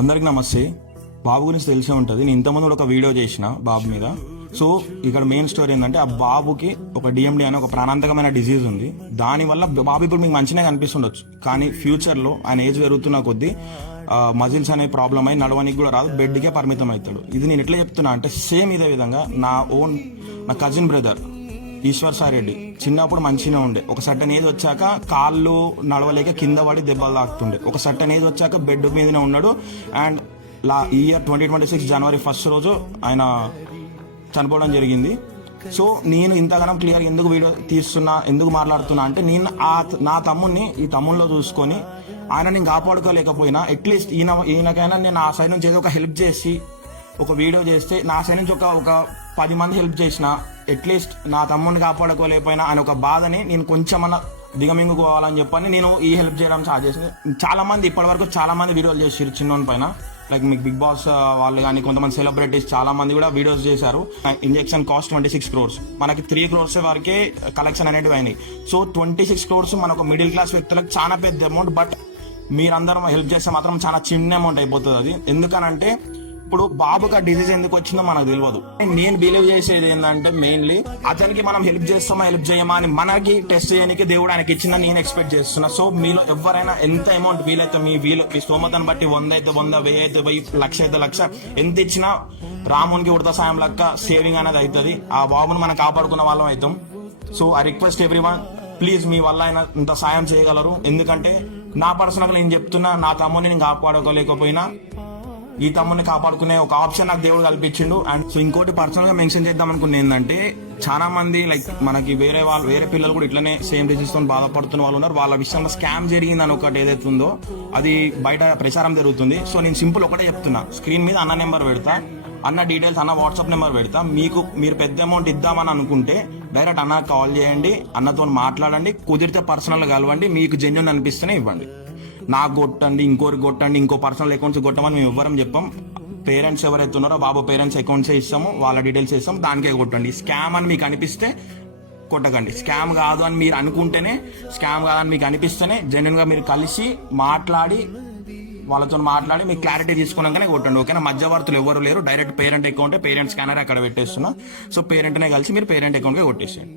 అందరికి నమస్తే. బాబు గురించి తెలిసే ఉంటుంది. నేను ఇంతకుముందు కూడా ఒక వీడియో చేసిన బాబు మీద. సో ఇక్కడ మెయిన్ స్టోరీ ఏంటంటే, ఆ బాబుకి ఒక డిఎండి అనే ఒక ప్రాణాంతకమైన డిజీజ్ ఉంది. దానివల్ల బాబు ఇప్పుడు మీకు మంచిగా కనిపిస్తుండొచ్చు, కానీ ఫ్యూచర్లో ఆయన ఏజ్ పెరుగుతున్న కొద్దీ మజిల్స్ అనే ప్రాబ్లం అయి నడవనికి కూడా రాదు, బెడ్కే పరిమితం అవుతాడు. ఇది నేను ఎట్లా చెప్తున్నా అంటే, సేమ్ ఇదే విధంగా నా కజిన్ బ్రదర్ ఈశ్వర్ సాయి రెడ్డి చిన్నప్పుడు మంచిగా ఉండే. ఒక సర్టన్ ఏజ్ వచ్చాక కాళ్ళు నడవలేక కింద పడి దెబ్బలు తాకుతుండే. ఒక సర్టన్ ఏజ్ వచ్చాక బెడ్ మీదనే ఉన్నాడు. అండ్ ఇయర్ 2026 జనవరి 1 రోజు ఆయన చనిపోవడం జరిగింది. సో నేను ఇంతగానం క్లియర్ ఎందుకు వీడియో తీస్తున్నా, ఎందుకు మాట్లాడుతున్నా అంటే, నేను నా తమ్ముడిని ఈ తమ్ముళ్ళలో చూసుకొని ఆయన నేను కాపాడుకోలేకపోయినా అట్లీస్ట్ ఈయనకైనా నేను ఆ సైడ్ నుంచి ఏదో ఒక హెల్ప్ చేసి ఒక వీడియో చేస్తే, నా సైడ్ నుంచి ఒక 10 మంది హెల్ప్ చేసిన, అట్లీస్ట్ నా తమ్ముడిని కాపాడుకోలేకపోయినా అని ఒక బాధని నేను కొంచెమన్నా దిగమింగుకోవాలని చెప్పని నేను ఈ హెల్ప్ చేయడం స్టార్ట్ చేసింది. చాలా మంది ఇప్పటివరకు చాలా మంది వీడియోలు చేసారు చిన్నోని పైన. లైక్ మీకు బిగ్ బాస్ వాళ్ళు కానీ కొంతమంది సెలబ్రిటీస్ చాలా మంది కూడా వీడియోస్ చేశారు. ఇంజెక్షన్ కాస్ట్ 26 crores, మనకి 3 crores వరకే కలెక్షన్ అనేటివి అయినాయి. సో 26 crores మనకు మిడిల్ క్లాస్ వ్యక్తులకు చాలా పెద్ద అమౌంట్. బట్ మీరందరం హెల్ప్ చేస్తే మాత్రం చాలా చిన్న అమౌంట్ అయిపోతుంది అది. ఎందుకనంటే ఇప్పుడు బాబుకి ఆ డిసీజ్ ఎందుకు వచ్చిందో మనకు తెలియదు. నేను బిలీవ్ చేసేది ఏంటంటే, మెయిన్లీ అతనికి మనం హెల్ప్ చేస్తామా హెల్ప్ చేయమా అని మనకి టెస్ట్ చేయడానికి దేవుడు ఆయనకి ఇచ్చిందని నేను ఎక్స్పెక్ట్ చేస్తున్నా. సో మీలో ఎవరైనా ఎంత అమౌంట్ వీలైతే మీ స్తోమతను బట్టి 100 అయితే 100, 1000 అయితే 1000, 1,00,000 అయితే 1,00,000 ఎంత ఇచ్చినా రామునికి ఉడత సాయం లెక్క సేవింగ్ అనేది అవుతుంది. ఆ బాబుని మనం కాపాడుకున్న వాళ్ళం అవుతాం. So I request everyone, please మీ వల్ల ఆయన ఇంత సాయం చేయగలరు. ఎందుకంటే నా పర్సనల్ నేను చెప్తున్నా, నా తమ్ముడిని నేను కాపాడుకోలేకపోయినా ఈ తమ్ముడిని కాపాడుకునే ఒక ఆప్షన్ నాకు దేవుడు కల్పించిండు. అండ్ సో ఇంకోటి పర్సనల్ గా మెన్షన్ చేద్దాం అనుకున్న ఏంటంటే, చాలా మంది లైక్ మనకి వేరే పిల్లలు కూడా ఇట్లనే సేమ్ డిసీజ్ తో బాధపడుతున్న వాళ్ళు ఉన్నారు. వాళ్ళ విషయంలో స్కామ్ జరిగిందని ఒకటి ఏదైతే ఉందో అది బయట ప్రచారం జరుగుతుంది. సో నేను సింపుల్ ఒకటే చెప్తున్నా, స్క్రీన్ మీద అన్న నెంబర్ పెడతా, అన్న డీటెయిల్స్, అన్న వాట్సాప్ నెంబర్ పెడతా. మీరు పెద్ద అమౌంట్ ఇద్దామని అనుకుంటే డైరెక్ట్ అన్న కాల్ చేయండి, అన్నతో మాట్లాడండి, కుదిరితే పర్సనల్ గా కలవండి, మీకు జెన్యూన్ అనిపిస్తేనే ఇవ్వండి. నాకు కొట్టండి, ఇంకోరికి కొట్టండి, ఇంకో పర్సనల్ అకౌంట్స్ కొట్టమని మేము ఎవ్వరం చెప్పాం. పేరెంట్స్ ఎవరైతే ఉన్నారో బాబు పేరెంట్స్ అకౌంట్స్ ఇస్తాము, వాళ్ళ డీటెయిల్స్ ఇస్తాం, దానికే కొట్టండి. స్కామ్ అని మీకు అనిపిస్తే కొట్టకండి. స్కామ్ కాదు అని మీరు అనుకుంటేనే, స్కామ్ కాదని మీకు అనిపిస్తేనే జెన్యున్ గా మీరు కలిసి వాళ్ళతో మాట్లాడి మీకు క్లారిటీ తీసుకున్నాకనే కొట్టండి. ఓకేనా? మధ్యవర్తులు ఎవరు లేరు. Direct parent account, parent scanner అక్కడ పెట్టేస్తున్నా. సో పేరెంట్నే కలిసి మీరు పేరెంట్ అకౌంట్కే కొట్టేసేయండి.